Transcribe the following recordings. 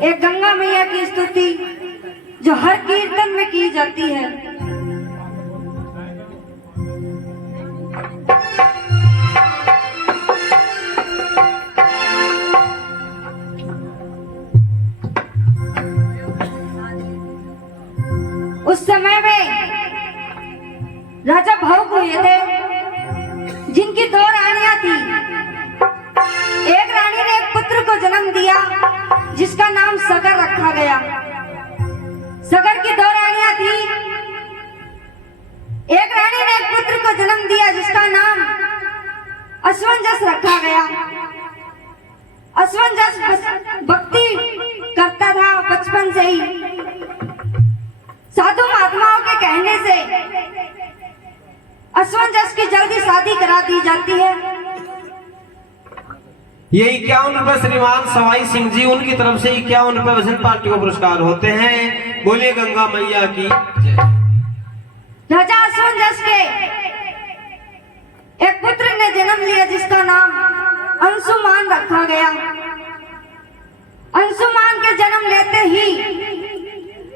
एक गंगा मैया की स्तुति जो हर कीर्तन में की जाती है। उस समय में राजा भावुक हुए थे जिनकी 2 रानियां थी। एक रानी ने एक पुत्र को जन्म दिया जिसका नाम सगर रखा गया। सगर की 2 रानियां थी। एक रानी ने एक पुत्र को जन्म दिया जिसका नाम असमंजस रखा गया। असमंजस भक्ति करता था बचपन से ही। साधु महात्माओं के कहने से असमंजस की जल्दी शादी करा दी जाती है। ये 51 रुपए श्रीमान सवाई सिंह जी उनकी तरफ से 51 रुपए वजन पार्टी को पुरस्कार होते हैं। बोले गंगा मैया की। राजा असमंजस के एक पुत्र ने जन्म लिया जिसका नाम अंशुमान रखा गया। अंशुमान के जन्म लेते ही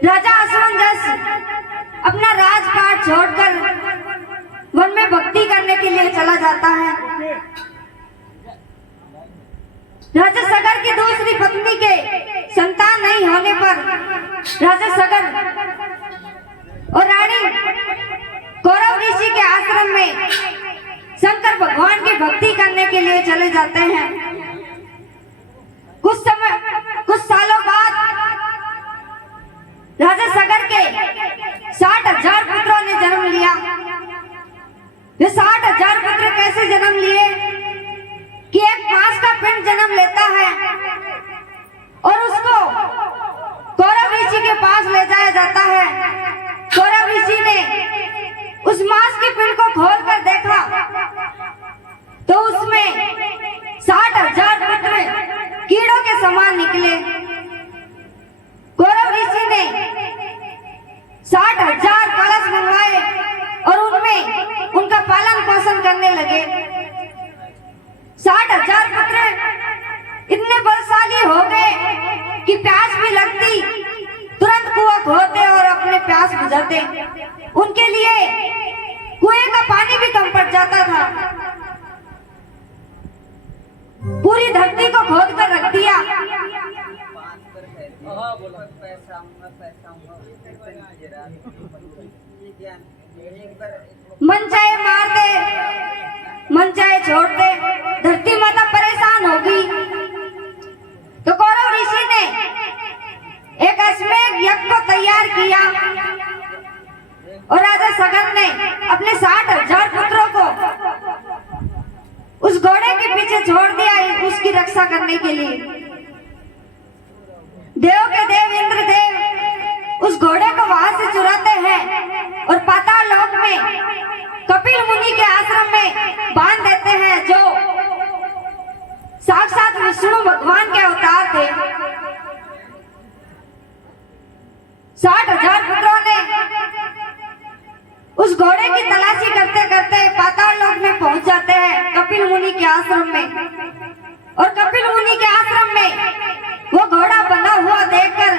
राजा असमंजस अपना राजपाट छोड़कर वन में भक्ति करने के लिए चला जाता है। राजा सगर की दूसरी पत्नी के संतान नहीं होने पर राजा सगर और रानी कौरव ऋषि के आश्रम में शंकर भगवान की भक्ति करने के लिए चले जाते हैं। कुछ सालों बाद राजा सगर के 60,000 पुत्रों ने जन्म लिया। ये 60,000 पुत्र कैसे जन्म लिए कि एक मांस का पिंड जन्म लेता है और उसको कौरव ऋषि के पास ले जाया जाता है। कौरव ऋषि ने उस मांस के पिंड को खोल कर देखा तो उसमें 60,000 पुत्र कीड़ों के समान निकले। कौरव ऋषि ने 60,000 कलश मंगवाए और उनमें उनका पालन पोषण करने लगे। 60,000 पुत्र इतने बलशाली हो गए कि प्यास भी लगती तुरंत कुआं खोदते और अपने प्यास बुझाते। उनके लिए कुएं का पानी भी कम पड़ जाता था। पूरी धरती को खोद कर रख दिया। मन चाहे मारते मन चाहे छोड़ते। धरती माता परेशान हो गई तो कौरव ऋषि ने एक अश्वमेध यज्ञ को तैयार किया और राजा सगर ने अपने 60,000 पुत्रों को उस घोड़े के पीछे छोड़ दिया उसकी रक्षा करने के लिए। देव के देव इंद्रदेव उस घोड़े को वहां से चुराते हैं और पाताल लोक में कपिल मुनि के आश्रम में बांध देते हैं जो साक्षात विष्णु भगवान के अवतार थे। 60,000 पुत्रों ने उस घोड़े की तलाशी करते करते पाताल लोक में पहुंच जाते हैं कपिल मुनि के आश्रम में। और कपिल मुनि के आश्रम में वो घोड़ा बंधा हुआ देखकर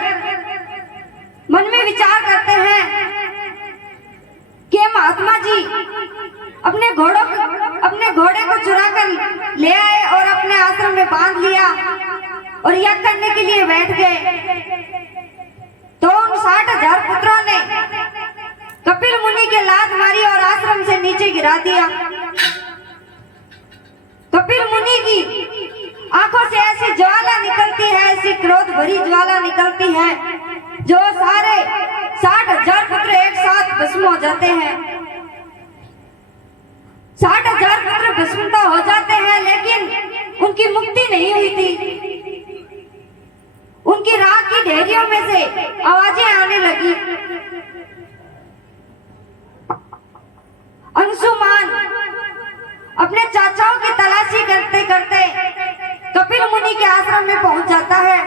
मन में विचार करते हैं कि महात्मा जी अपने घोड़े को चुरा कर ले आए और अपने आश्रम में बांध लिया और यज्ञ करने के लिए बैठ गए। तो उन 60,000 पुत्रों ने कपिल मुनि के लात मारी और आश्रम से नीचे गिरा दिया। कपिल मुनि की आंखों से ऐसी ज्वाला निकलती है, ऐसी क्रोध भरी ज्वाला निकलती है जो सारे 60,000 पुत्र एक साथ भस्म हो जाते हैं। 60,000 पुत्र भस्म तो हो जाते हैं लेकिन उनकी मुक्ति नहीं हुई थी। उनकी राख की ढेरियों में से आवाजें आने लगी। अंशुमान अपने चाचाओं की तलाशी करते करते कपिल मुनि के आश्रम में पहुंच जाता है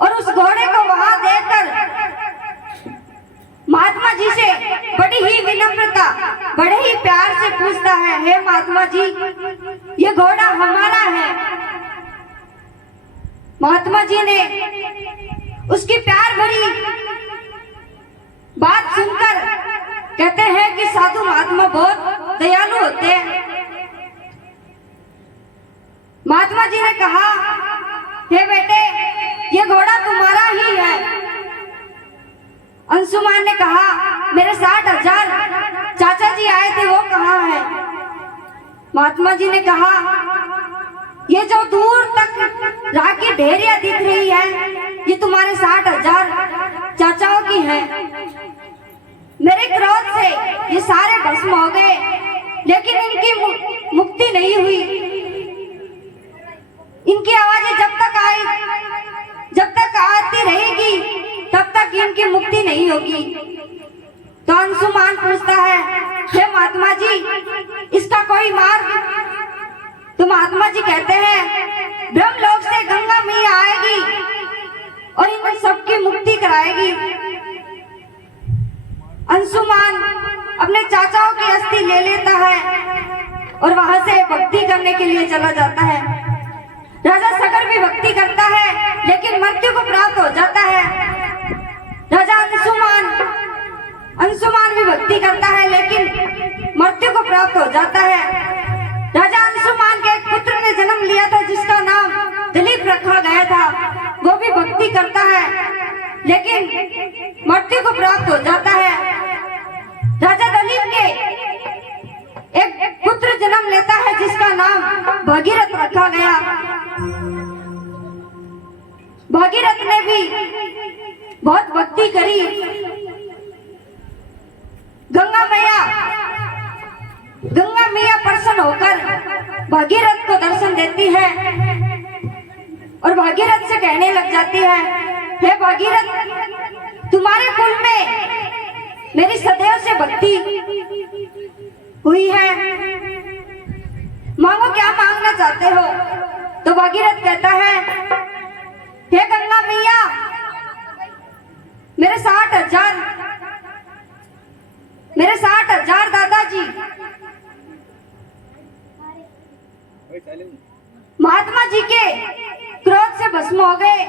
और उस घोड़े को वहां देखकर महात्मा जी से बड़ी ही विनम्रता बड़े ही प्यार से पूछता है, हे महात्मा जी ये घोड़ा हमारा है। महात्मा जी ने उसकी प्यार भरी बात सुनकर कहते हैं कि साधु महात्मा बहुत दयालु होते हैं। महात्मा जी ने कहा, हे बेटे, ये घोड़ा तुम्हारा ही है। अंशुमान ने कहा, मेरे 60,000 चाचा जी आए थे, वो कहाँ है? महात्मा जी ने कहा, ये जो दूर तक राख की ढेरियां दिख रही है, ये तुम्हारे 60,000 चाचाओं की है। मेरे क्रोध से ये सारे भस्म हो गए, लेकिन इनकी मुक्ति नहीं हुई। इनकी आवाजें जब तक आती रहेगी, तब तक इनकी मुक्ति नहीं होगी। तो अंशुमान पूछता है, हे महात्मा जी, इसका कोई मार्ग? तो महात्मा जी कहते हैं, ब्रह्मलोक से गंगा मैया आएगी और इन सबकी मुक्ति कराएगी। अंशुमान अपने चाचाओं की अस्थि ले लेता है और वहां से भक्ति करने के लिए चला जाता है। राजा सकर भी भक्ति करता है, लेकिन मृत्यु को प्राप्त हो जाता है। राजा अंशुमान भी भक्ति करता है, लेकिन मृत्यु को प्राप्त हो जाता है। राजा अंशुमान के एक पुत्र ने जन्म लिया था, जिसका नाम दिलीप रखा गया था। वो भी भक्ति करता है, लेकिन मृत्यु को प्राप्त हो जाता है। राजा दिलीप के एक पुत्र जन्म लेता है, जिसका नाम भागीरथ रखा गया। भागीरथ ने भी बहुत भक्ति करी। गंगा मैया प्रसन्न होकर भागीरथ को दर्शन देती है और भागीरथ से कहने लग जाती है, हे भागीरथ, तुम्हारे कुल में मेरी सदैव से भक्ति हुई है, मांगो, क्या मांगना चाहते हो? तो भागीरथ कहता है, हे गंगा मैया, मेरे 60,000 दादाजी महात्मा जी के क्रोध से भस्म हो गए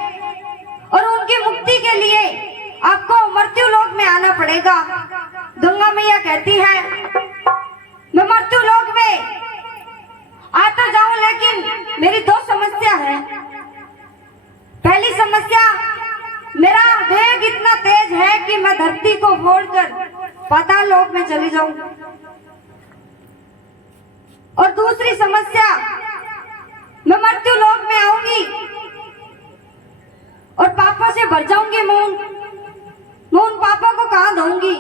और उनकी मुक्ति के लिए आपको मृत्यु लोक में आना पड़ेगा। गंगा मैया कहती है, मैं मृत्यु लोक में आता जाऊं, लेकिन मेरी 2 समस्या है। पहली समस्या, मेरा वेग इतना तेज है कि मैं धरती को फोड़कर पाताल लोक में चली जाऊं। और दूसरी समस्या, मैं मृत्यु लोक में आऊंगी और पापों से भर जाऊंगी। मैं उन पापों को कहां दूंगी?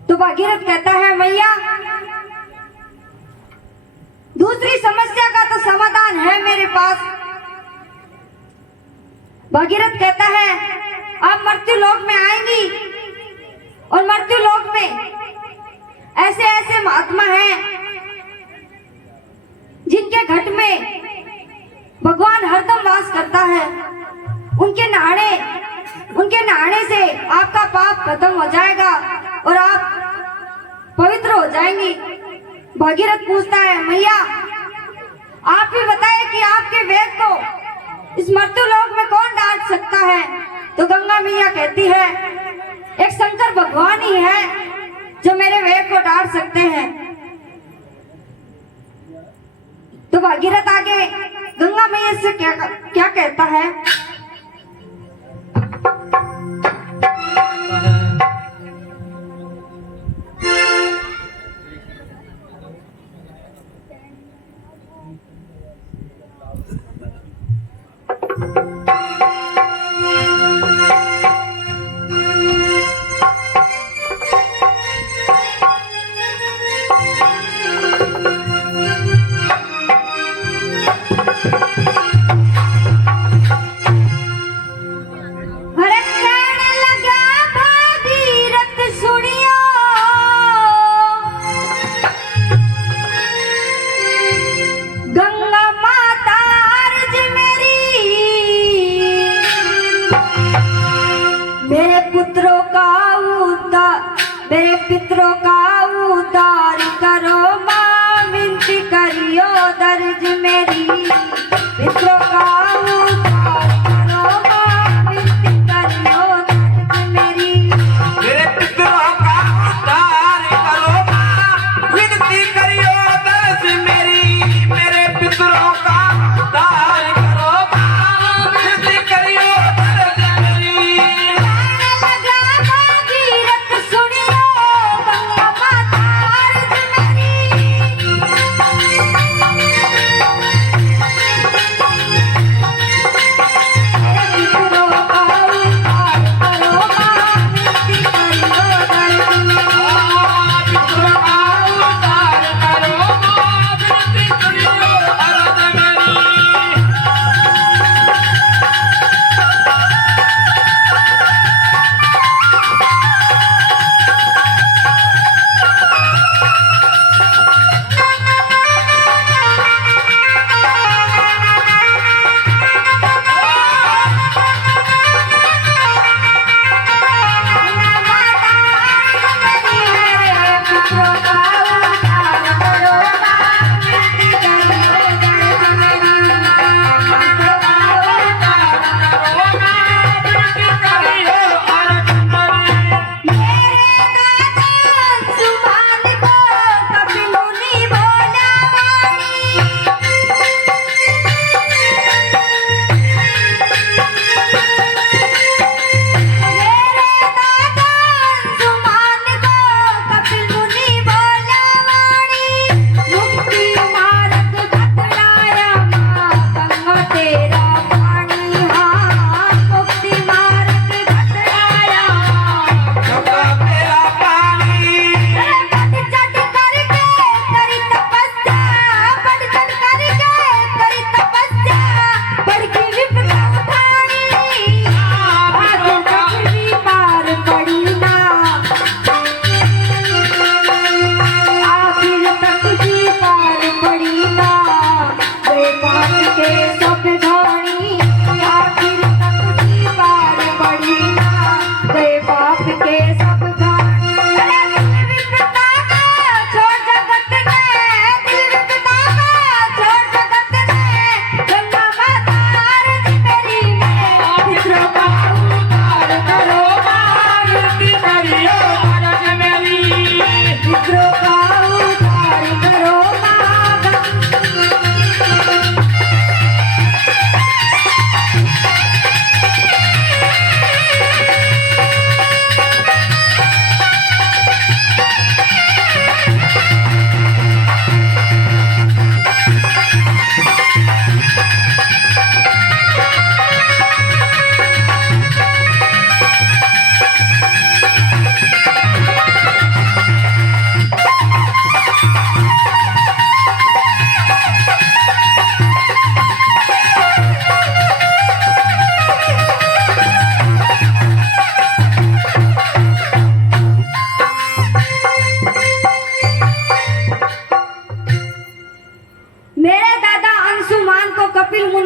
तो भागीरथ कहता है, मैया, दूसरी समस्या का तो समाधान है मेरे पास। भागीरथ कहता है, आप मृत्यु लोक में आएंगी और मृत्यु लोक में ऐसे ऐसे महात्मा हैं जिनके घट में भगवान हरदम वास करता है। उनके नहाने से आपका पाप खत्म हो जाएगा और आप पवित्र हो जाएंगी। भागीरथ पूछता है, मैया, आप ही बताए कि आपके वेग को इस मृत्यु लोक में कौन डांट सकता है? तो गंगा मैया कहती है, एक शंकर भगवान ही है जो मेरे वेग को डांट सकते हैं। तो भागीरथ आगे गंगा मैया से क्या कहता है? मेरे पितरों का उद्धार करो मां, विनती करियो दर्ज मेरी। पितरों का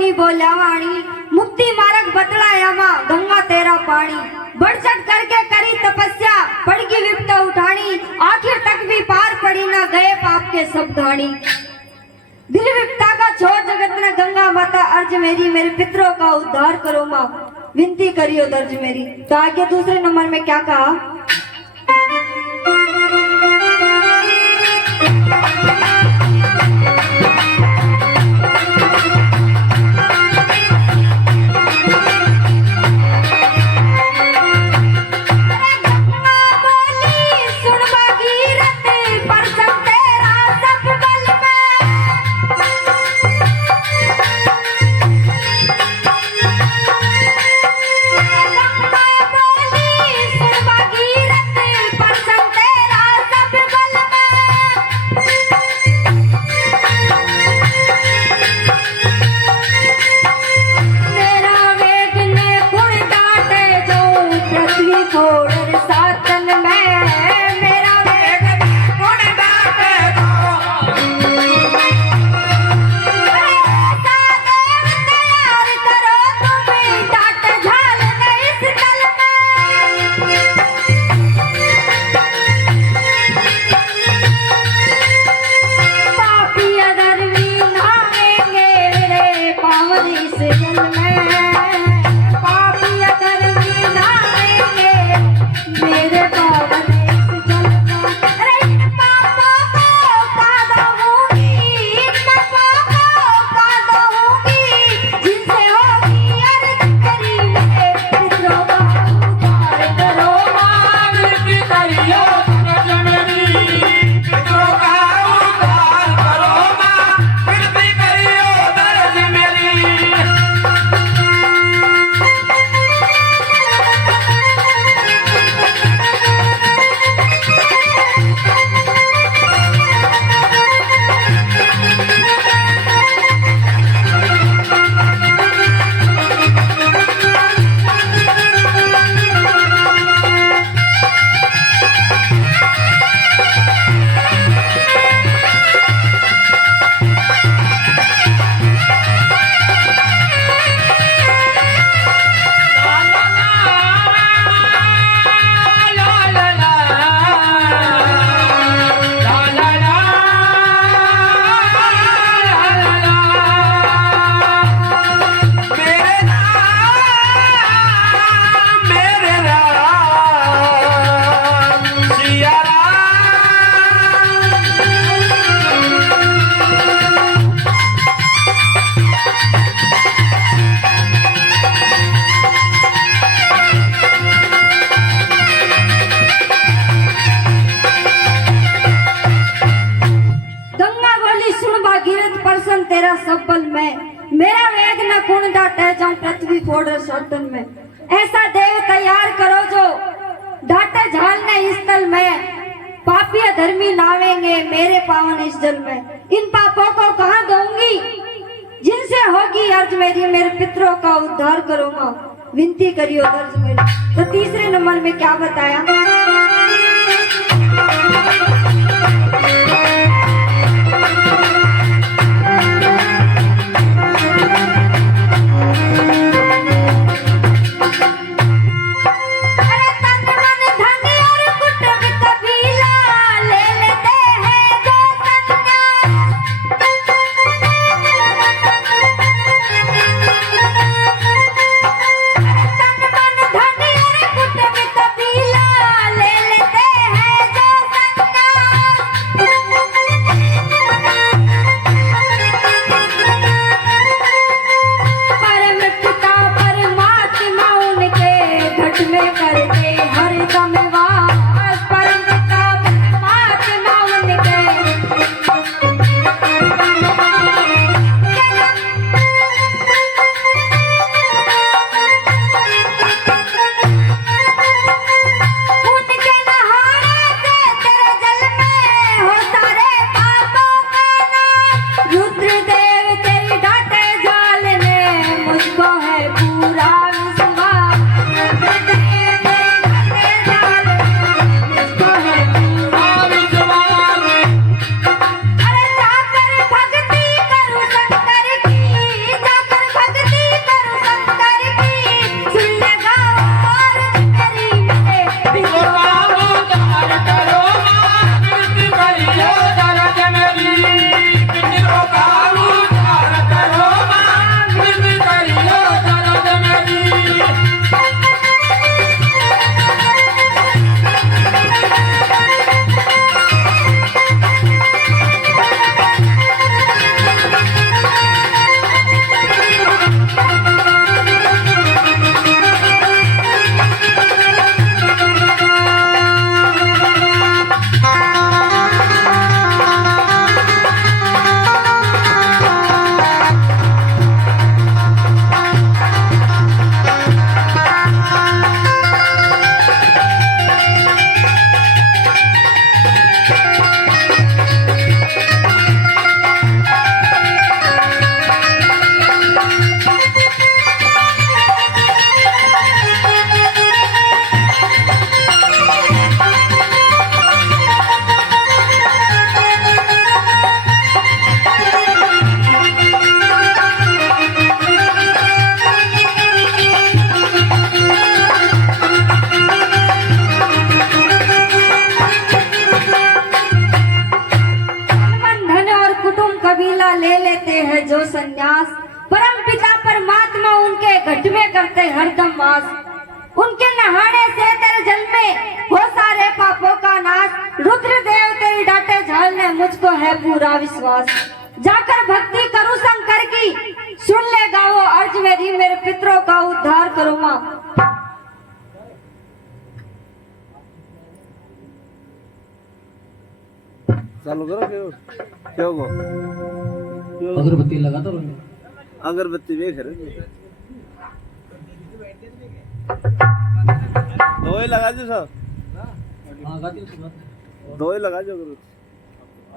मुनि बोला वाणी, मुक्ति मार्ग बतलाया माँ गंगा तेरा पानी। बढ़ चढ़ करके करी तपस्या, पड़गी विपदा उठानी, आखिर तक भी पार पड़ी ना गए पाप के सब घानी। दिल विपदा का छोड़ जगत ने गंगा माता अर्ज मेरी, मेरे पितरों का उद्धार करो माँ विनती करियो दर्ज मेरी। तो आगे दूसरे नंबर में क्या कहा? तेरा सब बल में, मेरा वेग न कुण डाटे जाऊं पृथ्वी फोड़ सर्दन में। ऐसा देव तैयार करो जो डाटे झालने इस तल में, पापी धर्मी नावेंगे मेरे पावन इस जल में। इन पापों को कहां दूंगी जिनसे होगी अर्ज मेरी, मेरे पितरों का उद्धार करो मां विनती करियो दर्ज मेरी। तो तीसरे नंबर में क्या बताया? घट में करते हरदम वास। उनके नहाने से तेरे जल में हो सारे पापों का नाश। रुद्रदेव तेरी डांटे झालने मुझको है पूरा विश्वास। जाकर भक्ति करूं शंकर की, सुन लेगा वो अर्ज मेरी, मेरे पितरों का उद्धार करो माँ। चालू करो क्यों को अगरबत्ती लगा दो। अगरबत्ती देख रहे दो ही लगा दो सब। दो ही लगा दो अगरबत्ती।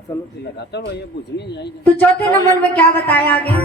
चलो लगाता रहो, ये बुझ नहीं जाएगी। तो चौथे नंबर में क्या बताया आगे?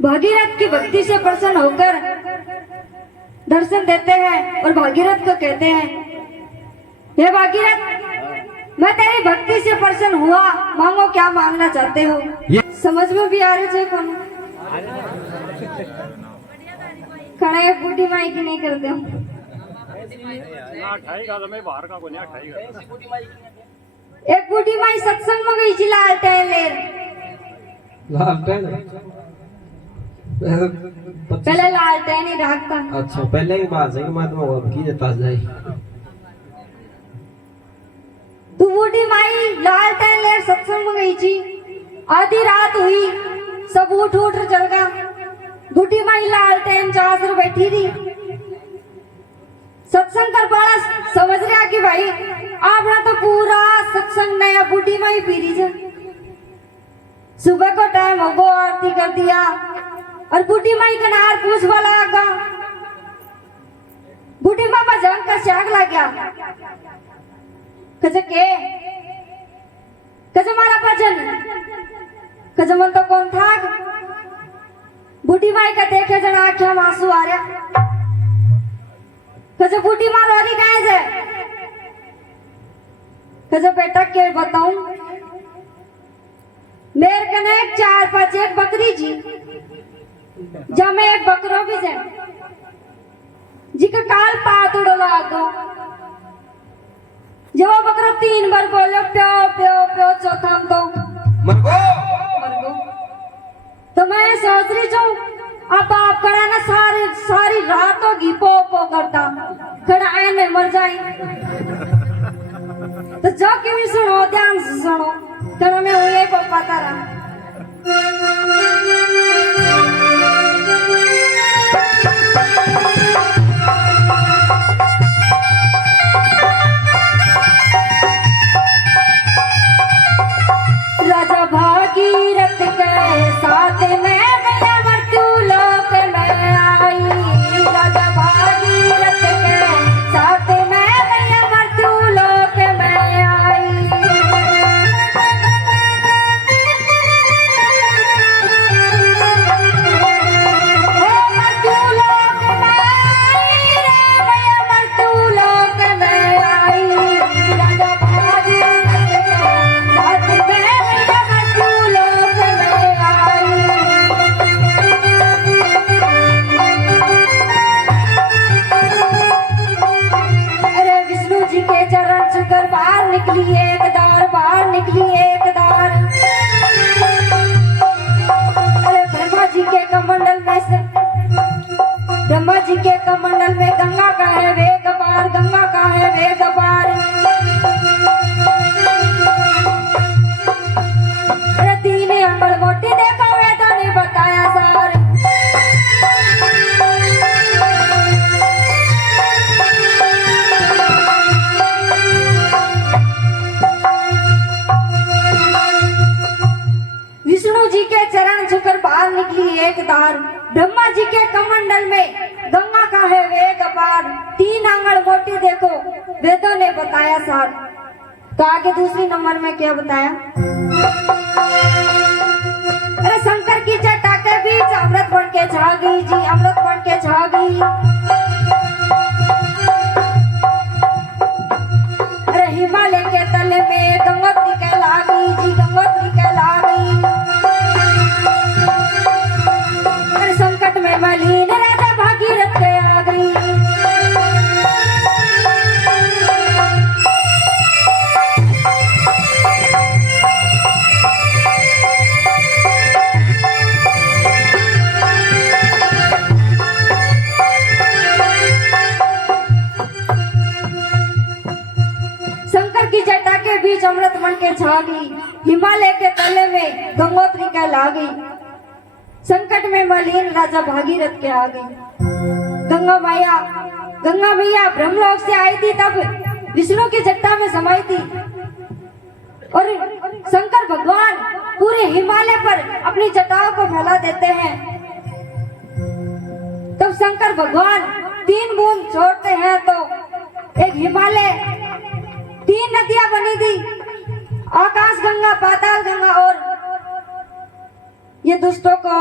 भागीरथ की भक्ति से प्रसन्न होकर दर्शन देते हैं और भागीरथ को कहते हैं, हे भागीरथ, मैं तेरी भक्ति से प्रसन्न हुआ, मांगो क्या मांगना चाहते हो। समझ में भी आ रहे थे कौन खड़ा है बूढ़ी माई की नहीं करते हो। एक बूढ़ी माई सत्संग में गई थी लालटेन पहले लालटेन ही रखता। अच्छा पहले की बात है कि महात्मा को की देता जाए। तू बूढ़ी माई लालटेन लेर सत्संग में गई थी, आधी रात हुई, सब उठ उठ चल गया। बूढ़ी माई लालटेन चास बैठी थी, सत्संग कर पाड़ा समझ रहा कि भाई आपना तो पूरा सत्संग नया बूढ़ी माई पी रही है। सुबह को टाइम हो गो, आरती कर दिया और बूढ़ी माई का नार पूछ वाला आगा। बूढ़ी माँ का जंग का शाग लग गया। कजे के कजे मारा भजन कजे मन तो कौन था। बूढ़ी माई का देखे जना आंखें में आंसू आ रहा। कजे बूढ़ी माँ रोरी कहाँ से। कजे बेटा के बताऊं, कने एक 4-5 एक बकरी जी जमे एक बकरो भी जे जिका काल पातड़ो लागो जब वो बकरा 3 बार बोलो प्यो प्यो प्यो चौथा तो मर गो मर गो। तो मैं सोच रही हूँ अब आप कड़ा ना सारी रात होगी पो पो करता कड़ा आने मर जाए। तो जो कि भी सुनो ध्यान से सुनो कड़ा में हुए को पता रहा। राजा भागीरथ के साथ में मैं मृत्यु लोक में आई। राजा भागीरथ के साथ में मैं मृत्यु लोक में आई। ओ मृत्यु लोक में आई रे मैं मृत्यु लोक में आई। राजा भागीरथ के साथ में निकली एक दार बाहर निकली एक दार। अरे ब्रह्मा जी के कमंडल में से ब्रह्मा जी के कमंडल में गंगा का है वेग पार गंगा का है वेग पार। अरे 3 अंगल मोटी देखो वेदों ने बताया सार। विष्णु जी के चरण छूकर बाहर निकली एक धार। ब्रह्मा जी के कमंडल में गंगा का है वेग पार। 3 आंगन मोटी देखो वेदों ने बताया सार। तो आगे दूसरी नंबर में क्या बताया? अरे शंकर की जटा के बीच अमृत बन के छा गई जी अमृत बन के छा गई। अरे हिमालय के तले में गंगोत्री कहला गई जी गंगोत्री कहला गई। अरे संकट में मलिन राजा भागीरथ के आ गई। शंकर की जटा के बीच अमृत बन के छा गई। हिमालय के तले में गंगोत्री कहला गई। संकट में मलिन राजा भागीरथ के आ गई। गंगा मैया ब्रह्मलोक से आई थी तब विष्णु की जटा में समाई थी और शंकर भगवान पूरे हिमालय पर अपनी जटाओं को फैला देते हैं। तब शंकर भगवान 3 बूंद छोड़ते हैं तो एक हिमालय 3 नदियां बनी थी आकाश गंगा पाताल गंगा और ये दुष्टों को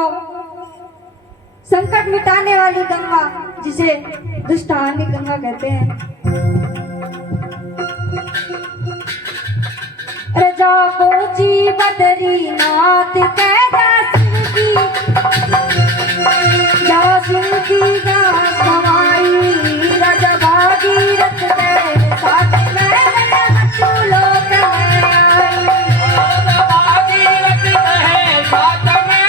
संकट मिटाने वाली गंगा जिसे दुष्टानी गंगा कहते हैं। रजा पहुंची बद्रीनाथ जासिन की गा समाई। राजा भागीरथ के साथ में मृत्यु लोक में आई। साथ में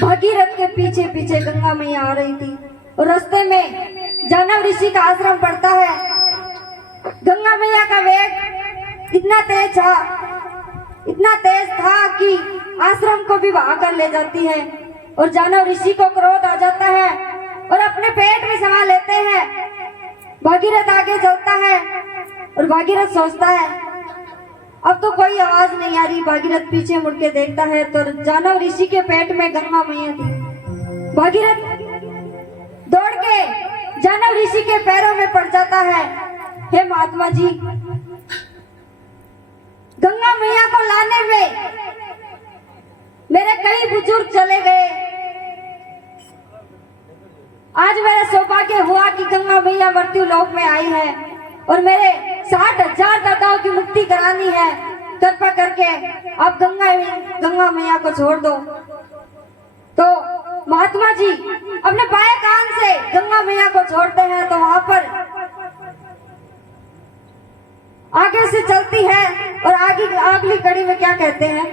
भागीरथ के पीछे पीछे गंगा मैया आ रही थी और रास्ते में जानव ऋषि का आश्रम पड़ता है। गंगा मैया का वेग इतना तेज था कि आश्रम को भी बहा कर ले जाती है और जानव ऋषि को क्रोध आ जाता है और अपने पेट में समा लेते हैं। भागीरथ आगे चलता है और भागीरथ सोचता है अब तो कोई आवाज नहीं आ रही। भागीरथ पीछे मुड़ के देखता है तो जानव ऋषि के पेट में गंगा मैया थी। भागीरथ दौड़ के जानव ऋषि के पैरों में पड़ जाता है। हे महात्मा जी, गंगा मैया को लाने में मेरे कई बुजुर्ग चले गए। आज मेरा सौभाग्य हुआ कि गंगा मैया मृत्यु लोक में आई है और मेरे 60,000 दाताओं की मुक्ति करानी है। कृपा करके आप गंगा मैया को छोड़ दो। तो महात्मा जी अपने बाएं कान से गंगा मैया को छोड़ते हैं तो वहां पर आगे से चलती है और आगे अगली कड़ी में क्या कहते हैं,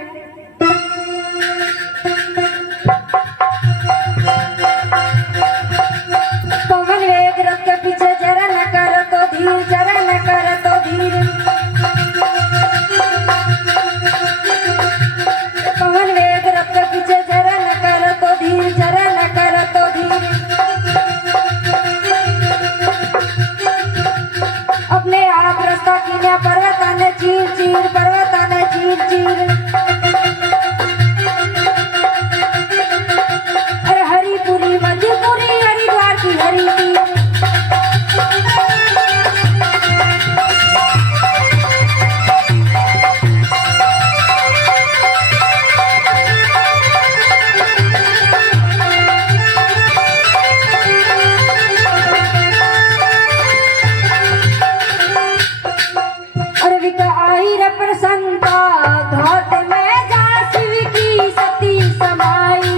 पवन वेग रथ के पीछे जरा न कर तो धीर, जरा न कर तो धीर। पवन वेग रथ के पीछे जरा न कर तो धीर, जरा न कर तो धीर। अपने आप रास्ता कीन्या पर्वताने चीर चीर, पर्वताने चीर चीर। अरे हरिपुरी मध्यपुरी हरिद्वार की हरि की। अरे विका आई रे प्रसन्नता घाट में जा शिव की सती समाई।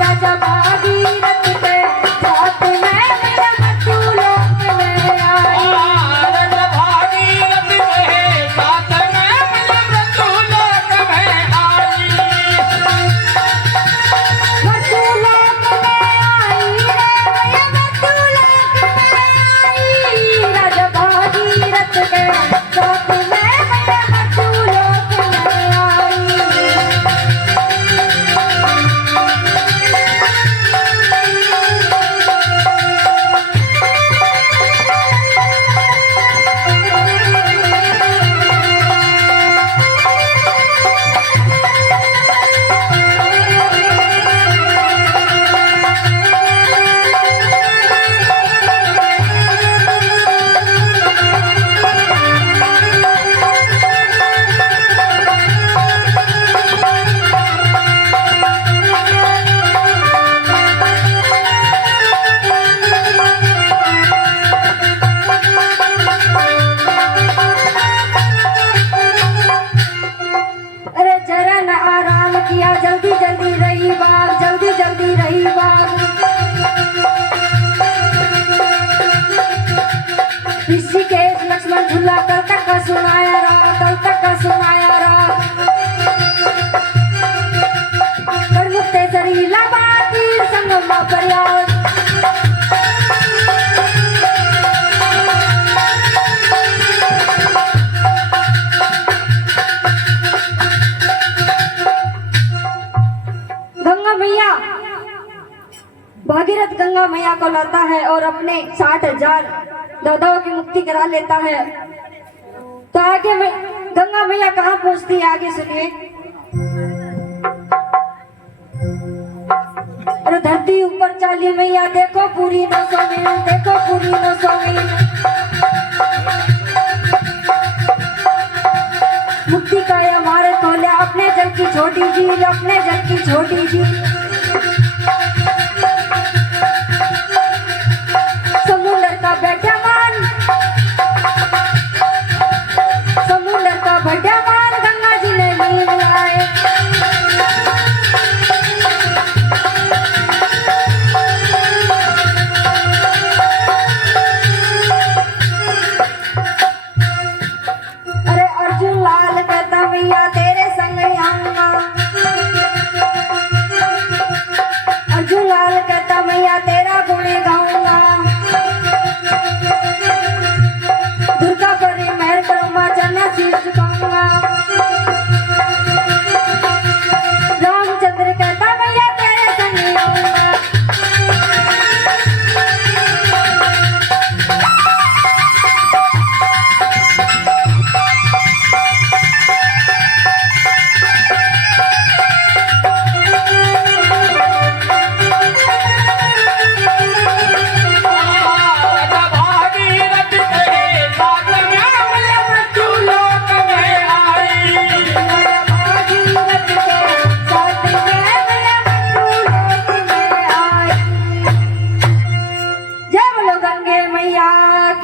राजा भागीरथ के साथ में मेरा मृत्यु लोक में आई। राजा भागीरथ के साथ में मेरा मृत्यु लोक में आई। मृत्यु लोक में आई रे मैया मृत्यु लोक में आई। राजा भागीरथ के साथ में मेरा मृत्यु लोक में आई। अरे जरा न आराम किया, जल्दी जल्दी रही बाग, जल्दी जल्दी रही बाग। ऋषिकेश लक्ष्मण झूला कल तक का सुनाया राग, कल तक का सुनाया राग। गढ़मुक्तेश्वरी लाभार्थी संगमा प्रयाग। गंगा मैया भागीरथ गंगा मैया को लाता है और अपने 60,000 दादाओं की मुक्ति करा लेता है। तो आगे में गंगा मैया कहाँ पहुंचती है आगे सुनिए। अरे धरती ऊपर चाली मैया देखो पूरी 900 मील, देखो पूरी 900 मील। मुक्ति का ये हमारे खोला अपने जल की छोटी झील, अपने जल की छोटी झील। समुंदर का बैठा मान, समुंदर का बैठा मान गंगा जी ने नींद लाए। अरे अर्जुन लाल कहता मैया तेरे संग आऊंगा।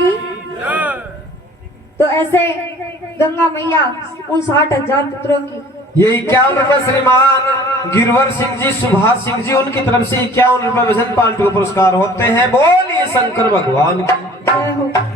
की। तो ऐसे गंगा मैया उन 60,000 पुत्रों की ये 51 रुपए श्रीमान गिरवर सिंह जी, सुभाष सिंह जी, उनकी तरफ से 51 रुपए भजन पार्टी को पुरस्कार होते हैं। बोलिए शंकर भगवान की जय हो।